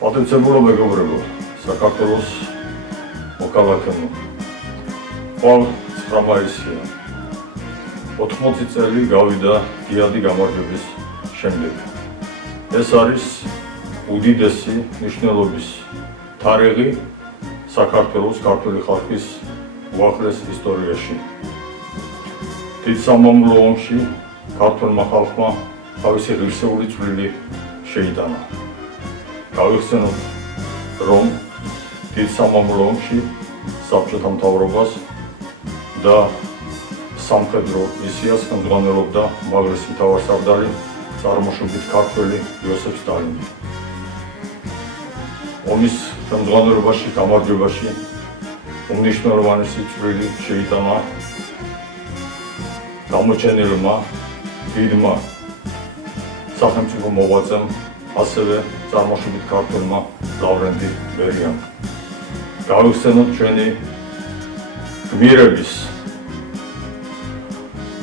პატივცემულო მეგობრებო, საქართველოს მოქალაქეებო, ყოველ 9 მაისია 80 წელი გავიდა გიადი გამარჯვების შემდეგ. ეს არის უდიდესი მნიშვნელობის თარიღი საქართველოს ქართული ხალხის უახლეს ისტორიაში. დიდ სამამულო ომში ქართულმა ხალხმა თავისი ღირსეული წვლილი შეიტანა. გავიხსენოთ, რომ დიდ სამამულო ომში საბჭოთა მთავრობას და სამხედრო მისიას ხელმძღვანელობდა უმაღლესი მთავარსარდალი წარმოშობით ქართველი იოსებ სტალინი. ომის ხელმძღვანელობაში გამარჯვებაში უმნიშვნელოვანესი წვლილი შეიტანა გამოჩენილმა დიდმა სახელმწიფო მოღვაწემ, ასევე წარმოშობით ქართველმა ლავრენტი ბერიამ. გავიხსენოთ ჩვენი გმირების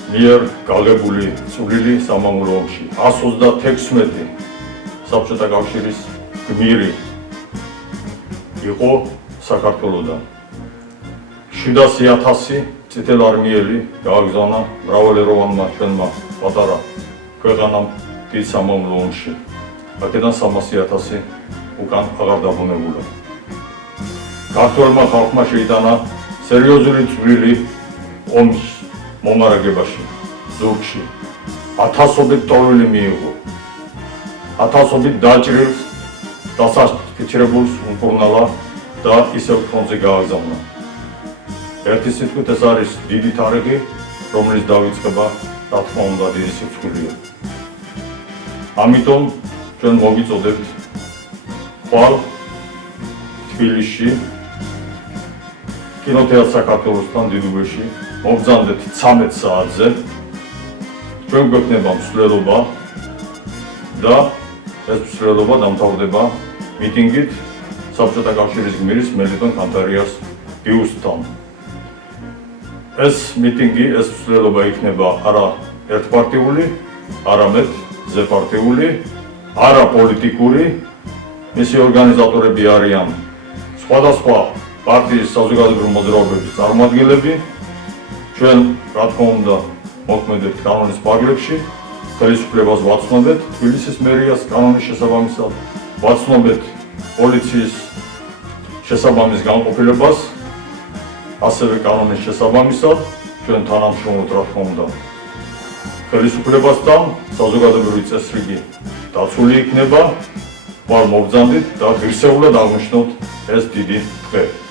მიერ გაღებული წვლილი სამამულო ომში. 136 საბჭოთა კავშირის გმირი იყო საქართველოდან. 700,000 წითელარმიელი გააგზავნა მრავალეროვანმა ჩვენმა პატარა ქვეყანამ დიდ სამამულო ომში. აქედან 300,000 უკან აღარ დაბრუნებულა. ქართველმა ხალხმა შეიტანა სერიოზული წვლილი ომის მომარაგებაში, ზურგში. 1000-ობით ტოლილი მიიღო. 1000-ობით დაჭრილს, დასაჭირებულს უმკურნალა და ისევ ფრონტზე გააგზავნა. ერთი სიტყვით ეს არის დიდი თარიღი, რომელიც დავიწყება, რა თქმა უნდა, დიდი სიცხულია. ამიტომ ჩვენ მოგიწოდებთ ხვალ თბილისში, კინოთეატრ საქართველოსთან დიდუბეში, მოგზავნეთ 13 საათზე, ჩვენ გვექნება მსვლელობა და ეს მსვლელობა დამთავრდება მიტინგით საბჭოთა კავშირის გმირის მელიტონ კანტარიას ბიუსტთან. ეს მიტინგი, ეს მსვლელობა იქნება არა ერთპარტიული, არამედ ზეპარტიული, არაპოლიტიკური. მისი ორგანიზატორები არიან სხვადასხვა პარტიის საზოგადოებრივი მოძრაობების წარმომადგენლები. ჩვენ, რა თქმა უნდა, მოქმედებთ კანონის ფარგლებში, ხელისუფლებას ვაცნობთ, თბილისის მერიას კანონის შესაბამისად, ვაცნობთ პოლიციის შესაბამის განყოფილებას, ასევე კანონის შესაბამისად, ჩვენ თანამშრომლობთ, რა თქმა უნდა, ხელისუფლებასთან, საზოგადოებრივი წესრიგი დაცული იქნება, ხვალ მოგზავნით და ღირსეულად აღნიშნოთ ეს დიდი დღე.